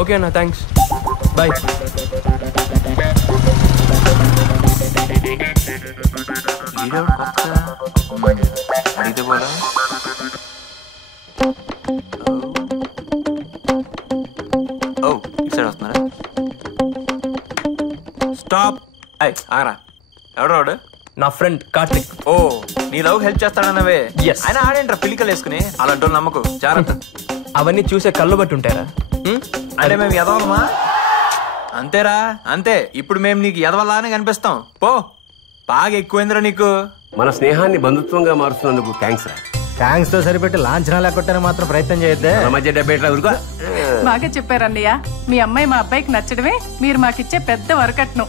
Okay అన్న, thanks, bye. అడిగితే పోలా ఇటు సైడ్ వస్తున్నారా? స్టాప్. ఆరా, ఎవడోడు? నా ఫ్రెండ్ కార్తిక్. ఓ, నీ లవ్ హెల్ప్ చేస్తాడన్నవే. Yes. ఆయన ఆడేంట్రా పిలికలు వేసుకుని, అలాంటి వాళ్ళు నమ్మకు, జాగ్రత్త. అవన్నీ చూసే కళ్ళు బట్టి ఉంటారా? అంటే మేము ఎదవలమా? అంతేరా, అంతే. ఇప్పుడు మేము నీకు ఎదవలానే కనిపిస్తాం. పో, బాగా ఎక్కువైందిరా నీకు. మన స్నేహాన్ని బంధుత్వంగా మారుస్తున్నందుకు థ్యాంక్స్ రా. థ్యాంక్స్ తో సరిపెట్టి లాంఛనాలు ఎక్కొట్టని మాత్రం ప్రయత్నం చేయొద్దే. మన మధ్య డెబ్బేట్లా ఊరుకో. బాగా చెప్పారన్నయ్య. మీ అమ్మాయి మా అబ్బాయికి నచ్చడమే మీరు మాకిచ్చే పెద్ద వరకట్నం.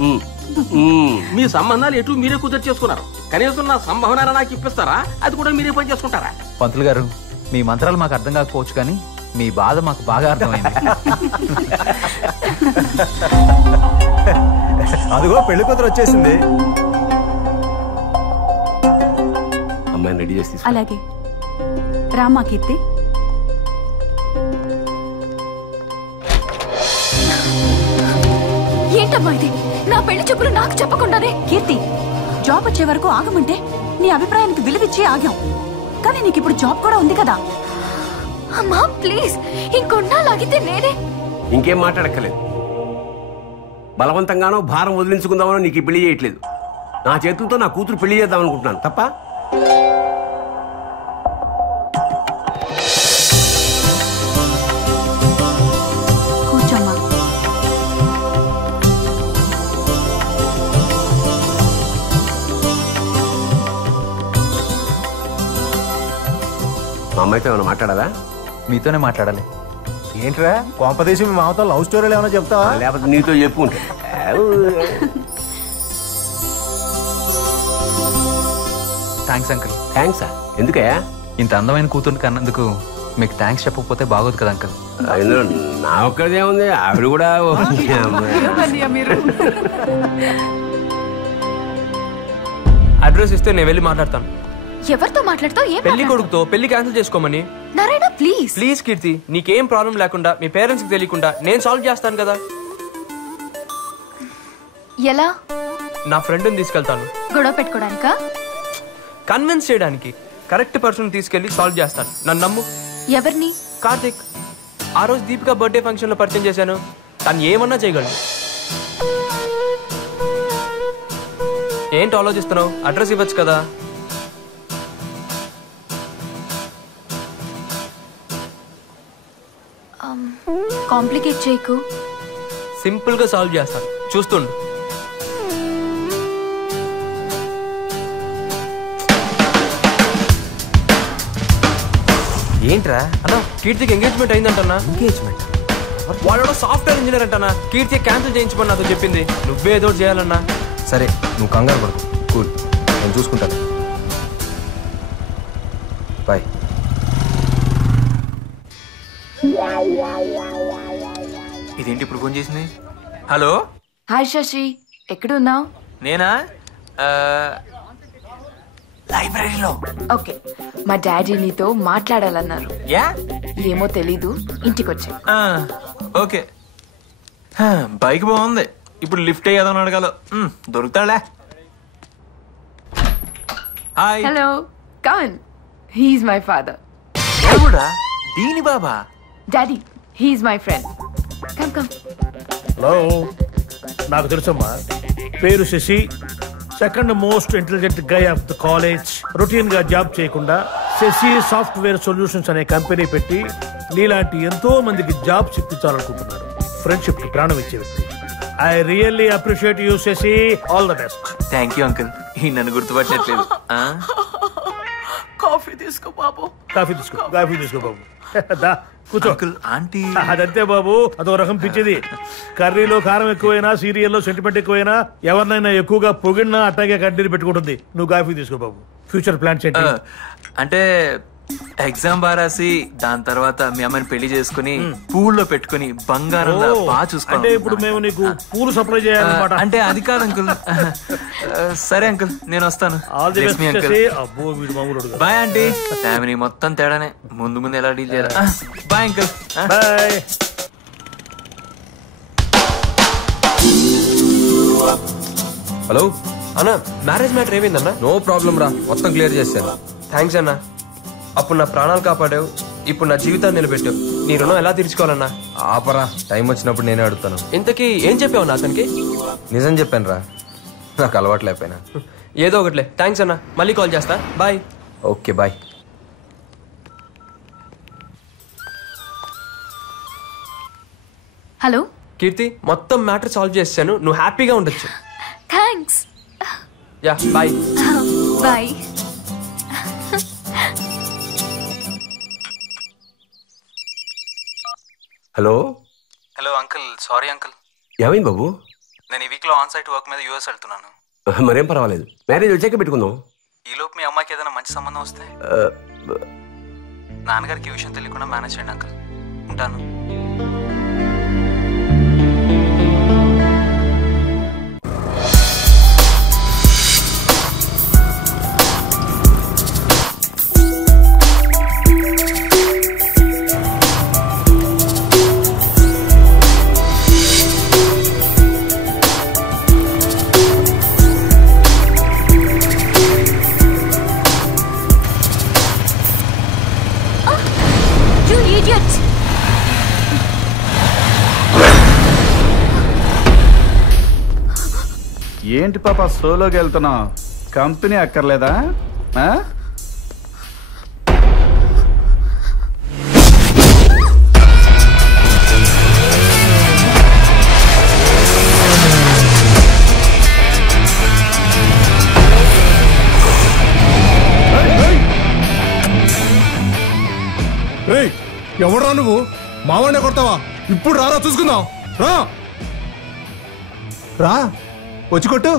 మీ సంబంధాలు ఎటు మీరే కుదిరి చేసుకున్నారు. కనీసం నా సంభావన నాకు ఇప్పిస్తారా? అది కూడా మీరే పని చేసుకుంటారా? పంతులు గారు, మీ మంత్రాలు మాకు అర్థం కాకపోవచ్చు, కానీ మీ బాధ మాకు బాగా అర్థమైంది. అదిగో పెళ్లి కూతురు వచ్చేసింది. అమ్మాయిని రెడీ చేసి అలాగే రామా కీర్తి. ఏంటమ్మా ఇది? నా పెళ్లి చూపులు నాకు చెప్పకుండానే. కీర్తి, జాబ్ వచ్చే వరకు ఆగమంటే నీ అభిప్రాయానికి విలువిచ్చి ఆగాం, కానీ నీకు ఇప్పుడు జాబ్ కూడా ఉంది కదా. అమ్మా ప్లీజ్, ఇంకొన్నాళ్ళాగితే నేనే. ఇంకేం మాట్లాడక్కర్లేదు. బలవంతంగానో భారం వదిలించుకుందామనో నీకు పెళ్లి చేయట్లేదు. నా చేతులతో నా కూతురు పెళ్లి చేద్దాం అనుకుంటున్నాను తప్ప. కూర్చోమ్మా. మా అమ్మాయితో ఏమైనా మాట్లాడాలా? మీతోనే మాట్లాడాలి. ఏంట్రా కొంపదేశం మీ మామతో లవ్ స్టోరీలు ఏమైనా చెప్తావా? లేకపోతే నీతో చెప్పుకుంటే. Thanks uncle. థ్యాంక్సా? ఎందుకయ్యా? ఇంత అందమైన కూతుర్ని కన్నందుకు మీకు థ్యాంక్స్ చెప్పకపోతే బాగోదు కదా అంకుల్. ఇందులో నా ఒక్కడిదే ఉంది, ఆవిడ కూడా. అడ్రస్ ఇస్తే నేను వెళ్ళి మాట్లాడతాను. ఎవరితో మాట్లాడతావు? పెళ్లి కొడుకుతో. పెళ్లి క్యాన్సిల్ చేసుకోమని. నారాయణ ప్లీజ్. ప్లీజ్ కీర్తి, నీకేం ప్రాబ్లం లేకుండా మీ పేరెంట్స్ కి తెలియకుండా నేను సాల్వ్ చేస్తాను కదా. ఎలా? నా ఫ్రెండ్ని తీసుకెళ్తాను. గొడవ పెట్టుకోవడానికా? కన్విన్స్ చేయడానికి. కరెక్ట్ పర్సన్ తీసుకెళ్లి సాల్వ్ చేస్తాను, నన్ను నమ్ము. ఎవరిని? కార్తిక్. ఆ రోజు దీపిక బర్త్డే ఫంక్షన్ లో పరిచయం చేశాను. తను ఏమన్నా చేయగలడు. ఏంటి ఆలోచిస్తున్నావు? అడ్రస్ ఇవ్వచ్చు కదా. కాంప్లికేట్ చేయకు. సింపుల్ గా సాల్వ్ చేస్తాను, చూస్తుండు. ఏంట్రా అన్నా, కీర్తికి ఎంగేజ్మెంట్ అయిందంటన్నా. ఎంగేజ్మెంట్? వాడు సాఫ్ట్వేర్ ఇంజనీర్ అంటన్నా. కీర్తి క్యాన్సిల్ చేయించమని నాతో చెప్పింది. నువ్వే ఏదో చేయాలన్నా. సరే నువ్వు కంగారు పడకు, కూల్, నేను చూసుకుంటాను. బాయ్. ఇదేంటి ఇప్పుడు ఫోన్ చేసింది? హలో. హాయ్ శశి, ఎక్కడున్నావు? నేనా? లైబ్రరీలో. ఓకే, మా డాడీ నీతో మాట్లాడాలన్నారు. యా? ఏమో తెలీదు, ఇంటికొచ్చా. ఓకే. బైక్ బాగుంది, ఇప్పుడు లిఫ్ట్ అయ్యేదని అడగాల. దొరుకుతాడా? Hi. Hello, come on. He's my father. దీని బాబా? Daddy, he's my friend. Come come. Hello, నాకు తెలుసమ్మా. పేరు Shashi, second most intelligent guy of the college. Routine గా జాబ్ చేయకుండా శశి సాఫ్ట్వేర్ సొల్యూషన్స్ అనే కంపెనీ పెట్టి నీలాంటి ఎంతో మందికి జాబ్స్ ఇప్పించాలనుకుంటున్నాడు. ఫ్రెండ్షిప్ కి ప్రాణం ఇచ్చే వ్యక్తి. I really appreciate you Shashi. All the best. Thank you uncle. ఈ నన్ను గుర్తుపట్టట్లేదు. కాఫీ తీసుకో బాబు. కాఫీ తీసుకో బాబు. దా కూర్చో. ఆంటీ అదంతే బాబు, అదొక రకం పిచ్చిది. కర్రీలో కారం ఎక్కువైనా, సీరియల్లో సెంటిమెంట్ ఎక్కువైనా, ఎవరినైనా ఎక్కువగా పొగిడినా అట్టాగే కడ్డీని పెట్టుకుంటుంది. నువ్వు కాఫీ తీసుకో బాబు. ఫ్యూచర్ ప్లాన్స్ ఏంటి? అంటే ఎగ్జామ్ బాగా రాసి దాని తర్వాత మీ అమ్మని పెళ్లి చేసుకుని పూల్లో పెట్టుకుని బంగారంలో బాగా చూసుకో. అంటే ఇప్పుడు మేము నీకు పూలు సప్లై చేయాలన్నమాట. అంటే అది కాదు అంకుల్. సరే అంకుల్, నేను వస్తాను. Bye aunty. ఫ్యామిలీ మొత్తం తేడానే. ముందు ఎలా డీల్ చేయాలి. Bye uncle. బాయ్. హలో అన్న, మ్యారేజ్ మ్యాటర్ ఏమైందన్నా? నో ప్రాబ్లం రా, మొత్తం క్లియర్ చేశాను. థ్యాంక్స్ అన్నా. అప్పుడు నా ప్రాణాలు కాపాడావు, ఇప్పుడు నా జీవితాన్ని నిలబెట్టావు. నీ రుణం ఎలా తీర్చుకోవాలన్నా? ఆపరా, టైం వచ్చినప్పుడు నేనే అడుగుతాను. ఇంతకీ ఏం చెప్పావు అతనికి? నిజం చెప్పాను రా, నాకు అలవాట్లేకపోయినా. ఏదో ఒకట్లే. థ్యాంక్స్ అన్నా, మళ్ళీ కాల్ చేస్తా. Bye. Okay bye. Hello Keerthi, మొత్తం మ్యాటర్ సాల్వ్ చేశాను, నువ్వు హ్యాపీగా ఉండొచ్చు. Thanks. Yeah bye. Bye. Hello hello uncle, sorry uncle. ఏమైంది బాబు? నేను ఈ వీక్లో ఆన్ సైట్ వర్క్ మీద యూఎస్ వెళ్తున్నాను. మరేం పర్వాలేదు, మ్యారేజ్ వచ్చాక పెట్టుకుందాం. ఈలోపు మీ అమ్మాయికి ఏదైనా మంచి సంబంధం వస్తే నాన్నగారికి ఈ విషయం తెలియకుండా మేనేజ్ చేయండి అంకుల్. ఉంటాను. ఏంటి పాప సోలోకి వెళ్తున్నా? కంపెనీ అక్కర్లేదా? ఎవడరా నువ్వు? మావాడినే కొడతావా? ఇప్పుడు రారా, చూసుకుందాం. రా రా, వచ్చి కొట్టు.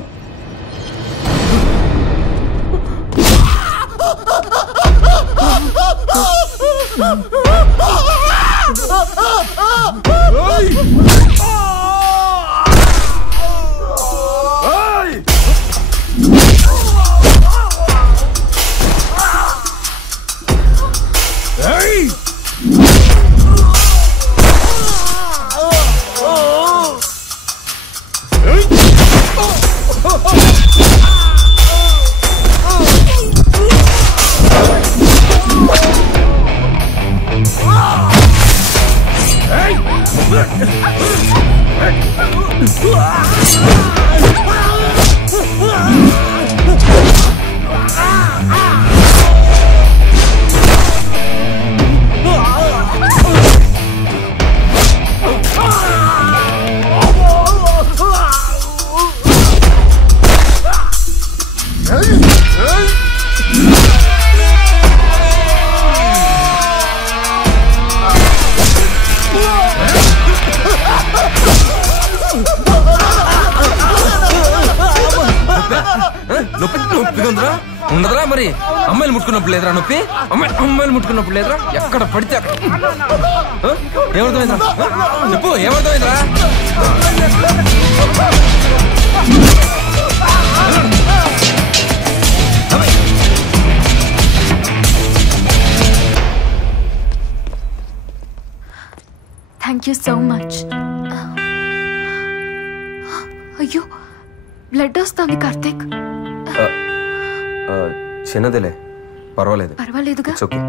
ఉండదురా మరి. అమ్మాయిలు ముట్టుకున్నప్పుడు లేదురా నొప్పి? అమ్మాయిలు ముట్టుకున్నప్పుడు లేదురా? ఎక్కడ పడితే అక్కడ. ఏమర్థమైందిరా చెప్పు, ఏమర్థమైందిరా? Thank you so much. అయ్యో, బ్లడ్ వస్తుంది కార్తీక్. చిన్నదిలే, పర్వాలేదు. పర్వాలేదుగా. It's okay.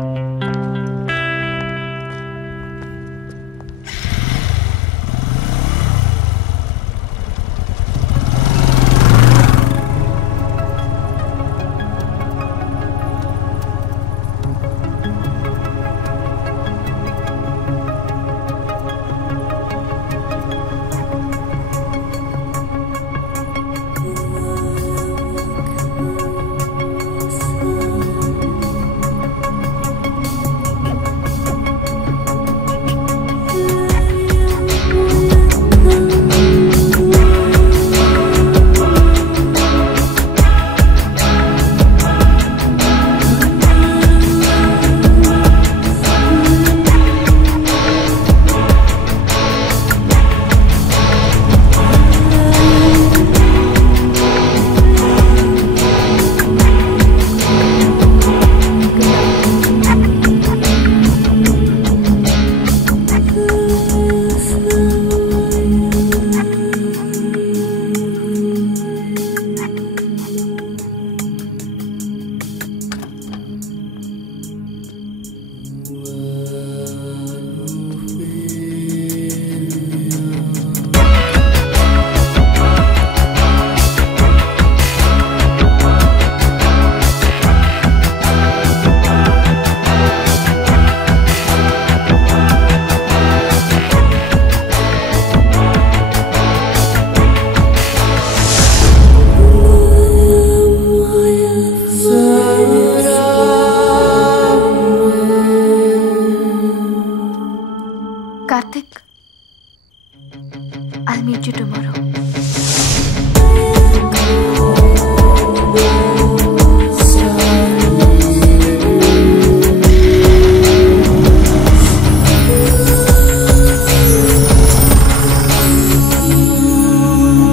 I'll meet you tomorrow.